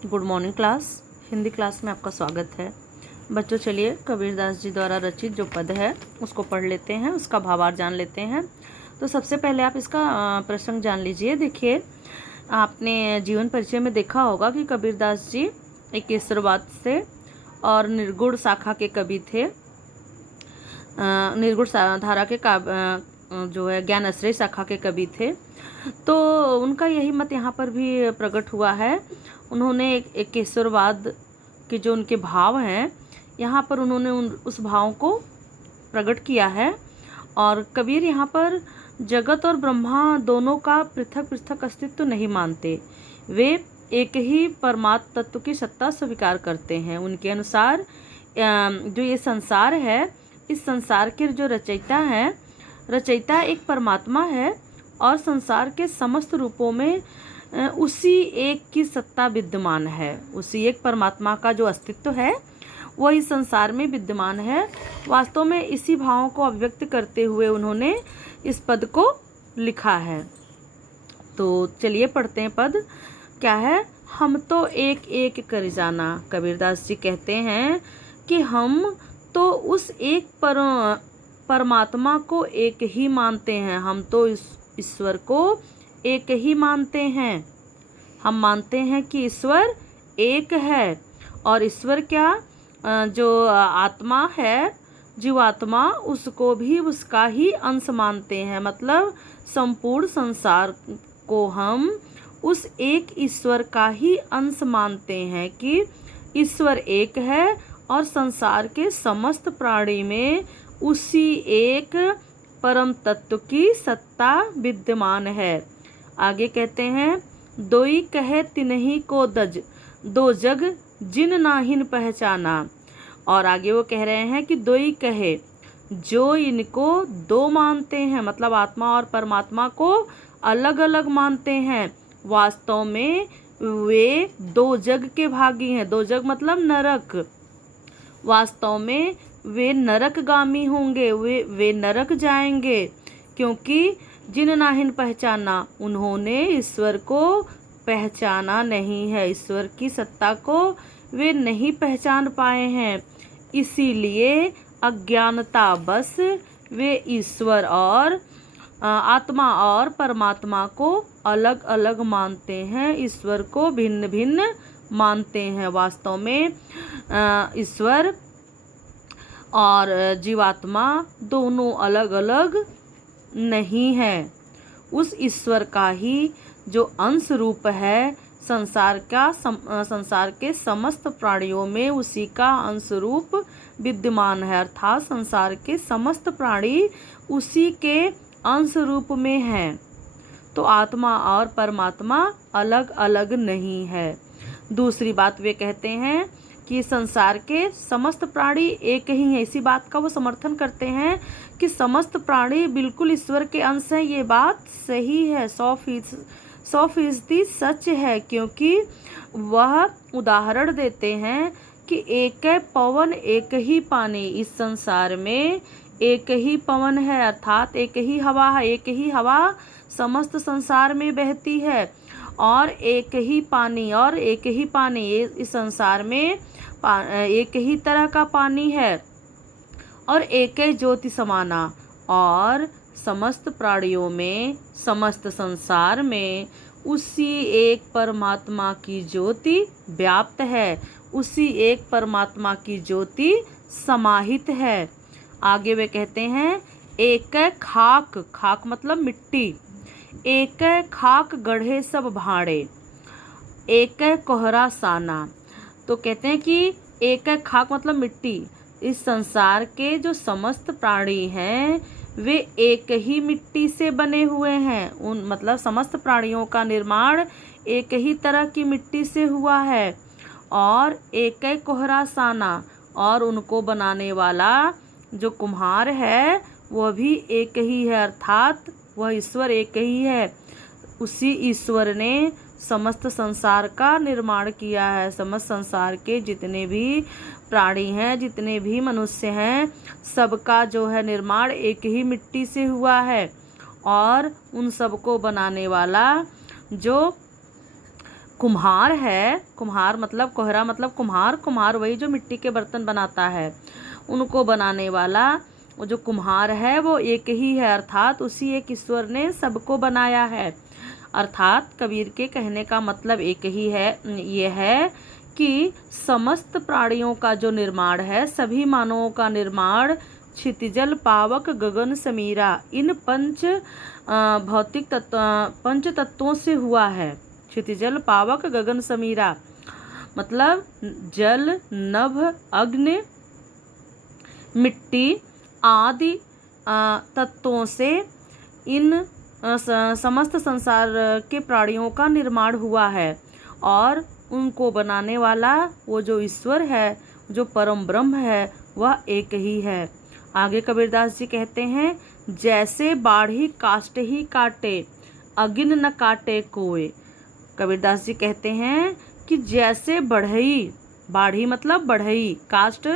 Good morning class. Hindi class में आपका स्वागत है। बच्चों, चलिए कबीरदास जी द्वारा रचित जो पद है उसको पढ़ लेते हैं, उसका भावार्थ जान लेते हैं। तो सबसे पहले आप इसका प्रसंग जान लीजिए। देखिए, आपने जीवन परिचय में देखा होगा कि कबीरदास जी एक केसरवाद से और निर्गुण शाखा के कवि थे। निर्गुण धारा के जो है ज्ञान आश्रय शाखा के कवि थे। तो उनका यही मत यहाँ पर भी प्रकट हुआ है। उन्होंने एक केसरवाद के जो उनके भाव हैं, यहाँ पर उन्होंने उस भाव को प्रकट किया है। और कबीर यहाँ पर जगत और ब्रह्मा दोनों का पृथक पृथक अस्तित्व नहीं मानते। वे एक ही परमात्म तत्व की सत्ता स्वीकार करते हैं। उनके अनुसार जो ये संसार है, इस संसार के जो रचयिता एक परमात्मा है और संसार के समस्त रूपों में उसी एक की सत्ता विद्यमान है। उसी एक परमात्मा का जो अस्तित्व है वो इस संसार में विद्यमान है। वास्तव में इसी भावों को अभिव्यक्त करते हुए उन्होंने इस पद को लिखा है। तो चलिए पढ़ते हैं पद। क्या है? हम तो एक एक कर जाना। कबीरदास जी कहते हैं कि हम तो उस एक परमात्मा को एक ही मानते हैं। हम तो इस ईश्वर को एक ही मानते हैं। हम मानते हैं कि ईश्वर एक है। और ईश्वर क्या, जो आत्मा है, जीवात्मा, उसको भी उसका ही अंश मानते हैं। मतलब संपूर्ण संसार को हम उस एक ईश्वर का ही अंश मानते हैं कि ईश्वर एक है और संसार के समस्त प्राणी में उसी एक परम तत्व की सत्ता विद्यमान है। आगे कहते हैं, दोई कहे तिन्ही को दज, दो जग जिन नाहिन पहचाना। और आगे वो कह रहे हैं कि दोई कहे, जो इनको दो मानते हैं, मतलब आत्मा और परमात्मा को अलग अलग मानते हैं, वास्तव में वे दो जग के भागी हैं। दो जग मतलब नरक। वास्तव में वे नरकगामी होंगे, वे नरक जाएंगे, क्योंकि जिन नाहिन पहचाना, उन्होंने ईश्वर को पहचाना नहीं है। ईश्वर की सत्ता को वे नहीं पहचान पाए हैं। इसीलिए अज्ञानता बस वे ईश्वर और आत्मा और परमात्मा को अलग अलग मानते हैं, ईश्वर को भिन्न भिन्न मानते हैं। वास्तव में ईश्वर और जीवात्मा दोनों अलग अलग नहीं है। उस ईश्वर का ही जो अंश रूप है, संसार के समस्त प्राणियों में उसी का अंश रूप विद्यमान है। अर्थात संसार के समस्त प्राणी उसी के अंश रूप में हैं। तो आत्मा और परमात्मा अलग अलग नहीं है। दूसरी बात वे कहते हैं कि संसार के समस्त प्राणी एक ही हैं। इसी बात का वो समर्थन करते हैं कि समस्त प्राणी बिल्कुल ईश्वर के अंश हैं। ये बात सही है, 100% सच है, क्योंकि वह उदाहरण देते हैं कि एक पवन एक ही पानी। इस संसार में एक ही पवन है, अर्थात एक ही हवा है। एक ही हवा समस्त संसार में बहती है और एक ही पानी इस संसार में एक ही तरह का पानी है और एक ही ज्योति समाना। और समस्त प्राणियों में, समस्त संसार में उसी एक परमात्मा की ज्योति व्याप्त है, उसी एक परमात्मा की ज्योति समाहित है। आगे वे कहते हैं, एक खाक मतलब मिट्टी, एक खाक गढ़े सब भाड़े, एक कोहरा साना। तो कहते हैं कि एक खाक मतलब मिट्टी। इस संसार के जो समस्त प्राणी हैं वे एक ही मिट्टी से बने हुए हैं। मतलब समस्त प्राणियों का निर्माण एक ही तरह की मिट्टी से हुआ है। और एक कोहरा साना, और उनको बनाने वाला जो कुम्हार है वह भी एक ही है, अर्थात वह ईश्वर एक ही है। उसी ईश्वर ने समस्त संसार का निर्माण किया है। समस्त संसार के जितने भी प्राणी हैं, जितने भी मनुष्य हैं, सबका जो है निर्माण एक ही मिट्टी से हुआ है। और उन सबको बनाने वाला जो कुम्हार है, कुम्हार मतलब कोहरा मतलब कुम्हार, कुम्हार वही जो मिट्टी के बर्तन बनाता है, उनको बनाने वाला वो जो कुम्हार है वो एक ही है, अर्थात उसी एक ईश्वर ने सबको बनाया है। अर्थात कबीर के कहने का मतलब एक ही है, ये है कि समस्त प्राणियों का जो निर्माण है, सभी मानवों का निर्माण क्षितिजल पावक गगन समीरा इन भौतिक पंच तत्वों से हुआ है। क्षितिजल पावक गगन समीरा मतलब जल, नभ, अग्नि, मिट्टी आदि तत्वों से इन समस्त संसार के प्राणियों का निर्माण हुआ है, और उनको बनाने वाला वो जो ईश्वर है, जो परम ब्रह्म है, वह एक ही है। आगे कबीरदास जी कहते हैं, जैसे बाढ़ी काष्ट ही काटे अगिन न काटे कोय। कबीरदास जी कहते हैं कि जैसे बढ़ई, बाढ़ी मतलब बढ़ई, काष्ट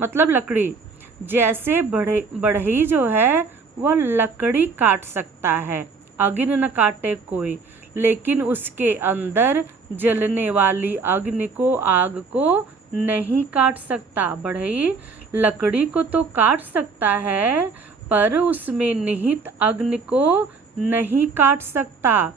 मतलब लकड़ी, जैसे बढ़ई जो है वह लकड़ी काट सकता है, अग्नि न काटे कोई, लेकिन उसके अंदर जलने वाली अग्नि को, आग को नहीं काट सकता। बढ़ई लकड़ी को तो काट सकता है, पर उसमें निहित अग्नि को नहीं काट सकता।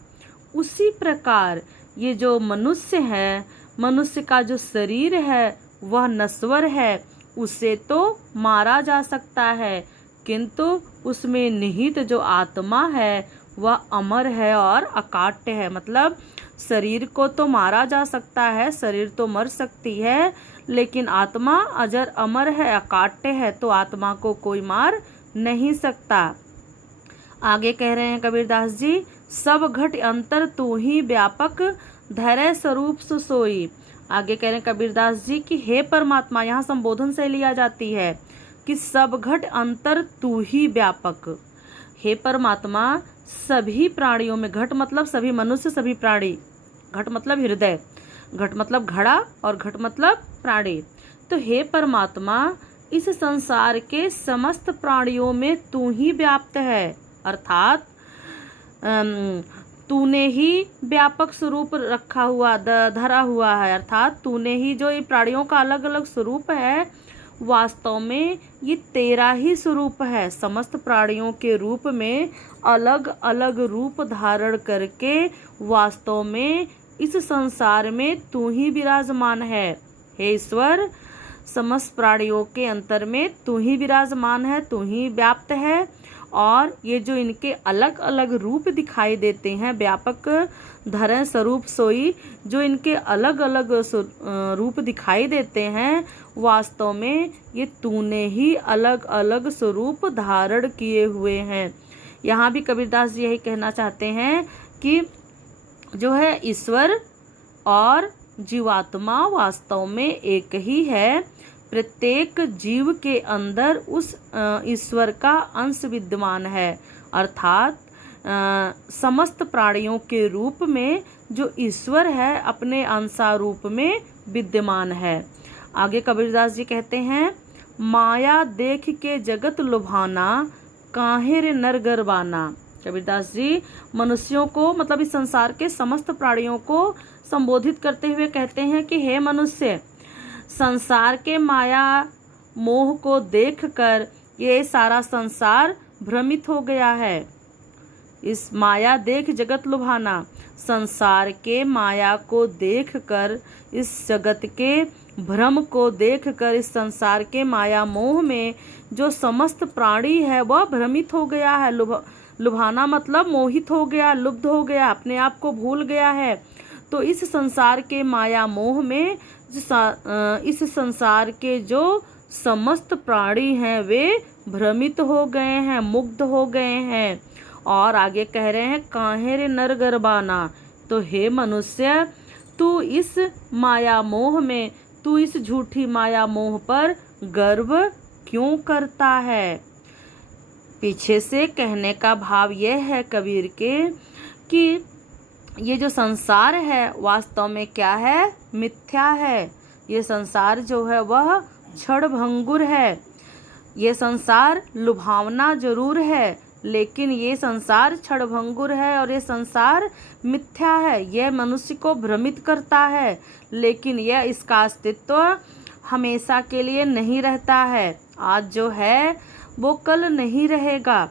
उसी प्रकार ये जो मनुष्य है, मनुष्य का जो शरीर है वह नश्वर है, उसे तो मारा जा सकता है, किंतु उसमें निहित जो आत्मा है वह अमर है और अकाट्य है। मतलब शरीर को तो मारा जा सकता है, शरीर तो मर सकती है, लेकिन आत्मा अजर अमर है, अकाट्य है, तो आत्मा को कोई मार नहीं सकता। आगे कह रहे हैं कबीरदास जी, सब घट अंतर तू ही व्यापक धैर्य स्वरूप सुसोई। आगे कह रहे हैं कबीरदास जी कि हे परमात्मा, यहाँ संबोधन से लिया जाती है कि सब घट अंतर तू ही व्यापक। हे परमात्मा, सभी प्राणियों में, घट मतलब सभी मनुष्य, सभी प्राणी, घट मतलब हृदय, घट मतलब घड़ा और घट मतलब प्राणी। तो हे परमात्मा, इस संसार के समस्त प्राणियों में तू ही व्याप्त है, अर्थात तूने ही व्यापक स्वरूप रखा हुआ, धरा हुआ है, अर्थात तूने ही जो ये प्राणियों का अलग अलग स्वरूप है, वास्तव में ये तेरा ही स्वरूप है। समस्त प्राणियों के रूप में अलग अलग रूप धारण करके वास्तव में इस संसार में तू ही विराजमान है। हे ईश्वर, समस्त प्राणियों के अंतर में तू ही विराजमान है, तू ही व्याप्त है, और ये जो इनके अलग अलग रूप दिखाई देते हैं, व्यापक धरण स्वरूप सोई, जो इनके अलग अलग रूप दिखाई देते हैं, वास्तव में ये तूने ही अलग अलग स्वरूप धारण किए हुए हैं। यहाँ भी कबीरदास जी यही कहना चाहते हैं कि जो है ईश्वर और जीवात्मा वास्तव में एक ही है। प्रत्येक जीव के अंदर उस ईश्वर का अंश विद्यमान है, अर्थात समस्त प्राणियों के रूप में जो ईश्वर है अपने अंशारूप में विद्यमान है। आगे कबीरदास जी कहते हैं, माया देख के जगत लुभाना काहे रे नर गरबाना। कबीरदास जी मनुष्यों को, मतलब इस संसार के समस्त प्राणियों को संबोधित करते हुए कहते हैं कि हे मनुष्य, संसार के माया मोह को देखकर ये सारा संसार भ्रमित हो गया है। इस माया देख जगत लुभाना, संसार के माया को देखकर, इस जगत के भ्रम को देखकर, इस संसार के माया मोह में जो समस्त प्राणी है वह भ्रमित हो गया है। लुभाना मतलब मोहित हो गया, लुब्ध हो गया, अपने आप को भूल गया है। तो इस संसार के माया मोह में इस संसार के जो समस्त प्राणी हैं वे भ्रमित हो गए हैं, मुग्ध हो गए हैं। और आगे कह रहे हैं, काहे रे नर गरबाना। तो हे मनुष्य, तू इस माया मोह में, तू इस झूठी माया मोह पर गर्व क्यों करता है। पीछे से कहने का भाव यह है कबीर के कि ये जो संसार है वास्तव में क्या है, मिथ्या है। ये संसार जो है वह क्षण भंगुर है। ये संसार लुभावना जरूर है, लेकिन ये संसार क्षणभंगुर है और ये संसार मिथ्या है। यह मनुष्य को भ्रमित करता है, लेकिन यह इसका अस्तित्व हमेशा के लिए नहीं रहता है। आज जो है वो कल नहीं रहेगा।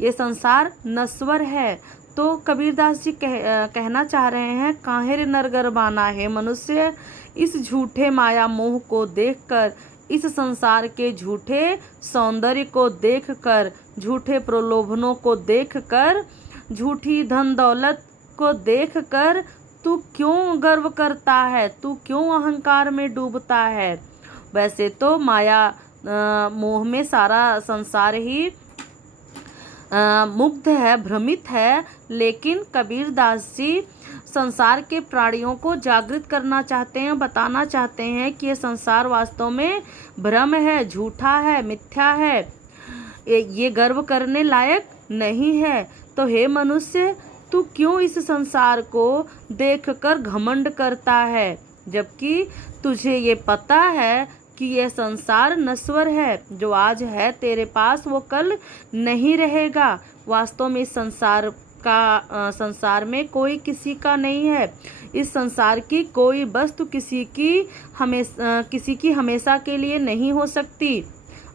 ये संसार नश्वर है। तो कबीरदास जी कहना चाह रहे हैं, काहेर नरगरबाना है मनुष्य, इस झूठे माया मोह को देखकर, इस संसार के झूठे सौंदर्य को देखकर, झूठे प्रलोभनों को देखकर, झूठी धन दौलत को देखकर तू क्यों गर्व करता है, तू क्यों अहंकार में डूबता है। वैसे तो माया मोह में सारा संसार ही मुग्ध है, भ्रमित है, लेकिन कबीरदास जी संसार के प्राणियों को जागृत करना चाहते हैं, बताना चाहते हैं कि ये संसार वास्तव में भ्रम है, झूठा है, मिथ्या है, ये गर्व करने लायक नहीं है। तो हे मनुष्य, तू क्यों इस संसार को देखकर घमंड करता है, जबकि तुझे ये पता है कि यह संसार नश्वर है। जो आज है तेरे पास वो कल नहीं रहेगा। वास्तव में इस संसार में कोई किसी का नहीं है। इस संसार की कोई वस्तु किसी की हमेशा के लिए नहीं हो सकती।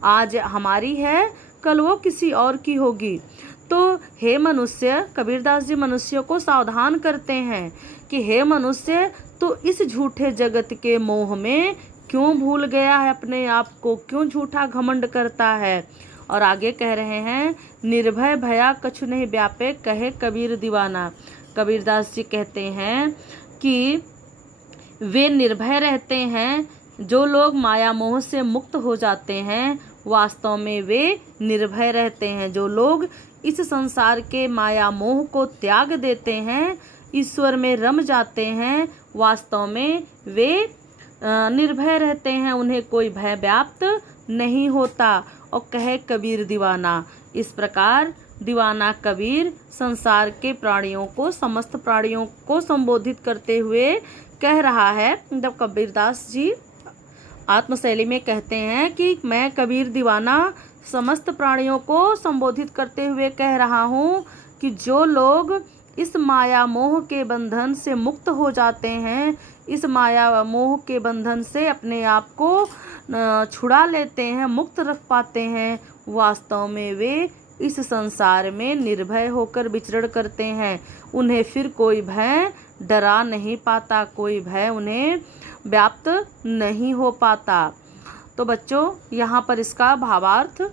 आज हमारी है, कल वो किसी और की होगी। तो हे मनुष्य, कबीरदास जी मनुष्यों को सावधान करते हैं कि हे मनुष्य, तो इस झूठे जगत के मोह में क्यों भूल गया है अपने आप को, क्यों झूठा घमंड करता है। और आगे कह रहे हैं, निर्भय भया कछु नहीं व्यापे, कहे कबीर दीवाना। कबीरदास जी कहते हैं कि वे निर्भय रहते हैं, जो लोग माया मोह से मुक्त हो जाते हैं, वास्तव में वे निर्भय रहते हैं। जो लोग इस संसार के माया मोह को त्याग देते हैं, ईश्वर में रम जाते हैं, वास्तव में वे निर्भय रहते हैं, उन्हें कोई भय व्याप्त नहीं होता। और कहे कबीर दीवाना, इस प्रकार दीवाना कबीर संसार के प्राणियों को, समस्त प्राणियों को संबोधित करते हुए कह रहा है। जब कबीरदास जी आत्मशैली में कहते हैं कि मैं कबीर दीवाना समस्त प्राणियों को संबोधित करते हुए कह रहा हूँ कि जो लोग इस माया मोह के बंधन से मुक्त हो जाते हैं, इस माया मोह के बंधन से अपने आप को छुड़ा लेते हैं, मुक्त रख पाते हैं, वास्तव में वे इस संसार में निर्भय होकर विचरण करते हैं। उन्हें फिर कोई भय डरा नहीं पाता, कोई भय उन्हें व्याप्त नहीं हो पाता। तो बच्चों, यहाँ पर इसका भावार्थ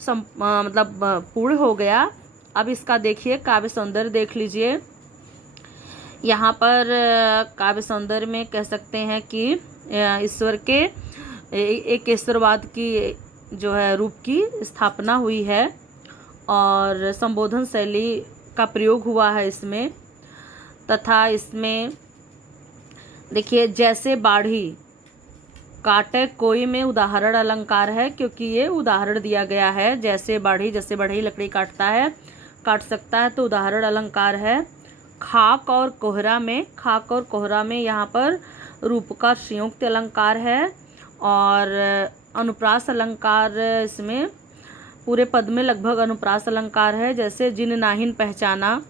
पूर्ण हो गया। अब इसका देखिए काव्य सौंदर्य देख लीजिए। यहाँ पर काव्य सौंदर्य में कह सकते हैं कि ईश्वर के एक ईश्वरवाद की जो है रूप की स्थापना हुई है और संबोधन शैली का प्रयोग हुआ है इसमें। तथा इसमें देखिए, जैसे बाढ़ी काटे कोई में उदाहरण अलंकार है, क्योंकि ये उदाहरण दिया गया है। जैसे बढ़ई लकड़ी काटता है, काट सकता है, तो उदाहरण अलंकार है। खाक और कोहरा में यहाँ पर रूप का संयुक्त अलंकार है और अनुप्रास अलंकार इसमें पूरे पद में लगभग अनुप्रास अलंकार है। जैसे जिन नाहिन पहचाना,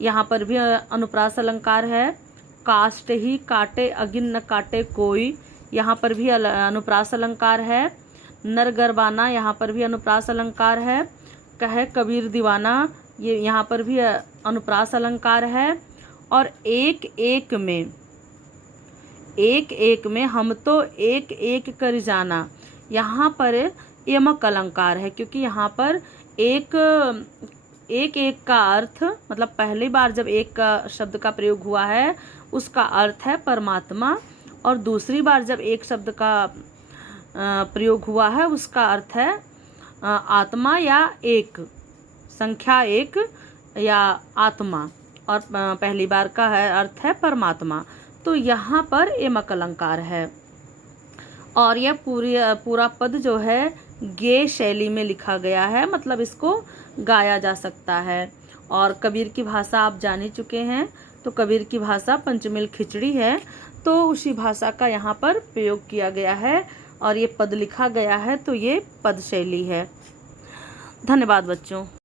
यहाँ पर भी अनुप्रास अलंकार है। काष्ट ही काटे अगिन न काटे कोई, यहाँ पर भी अनुप्रास अलंकार है। नरगरबाना, यहाँ पर भी अनुप्रास अलंकार है। कहे कबीर दीवाना, ये यहाँ पर भी अनुप्रास अलंकार है। और एक एक में हम तो एक एक कर जाना, यहाँ पर यमक अलंकार है, क्योंकि यहाँ पर एक का अर्थ मतलब पहली बार जब एक का शब्द का प्रयोग हुआ है उसका अर्थ है परमात्मा, और दूसरी बार जब एक शब्द का प्रयोग हुआ है उसका अर्थ है आत्मा या एक, संख्या एक या आत्मा, और पहली बार का है अर्थ है परमात्मा। तो यहाँ पर यमक अलंकार है और यह पूरा पद जो है गे शैली में लिखा गया है, मतलब इसको गाया जा सकता है। और कबीर की भाषा आप जान ही चुके हैं, तो कबीर की भाषा पंचमेल खिचड़ी है, तो उसी भाषा का यहाँ पर प्रयोग किया गया है और ये पद लिखा गया है, तो ये पद शैली है। धन्यवाद बच्चों।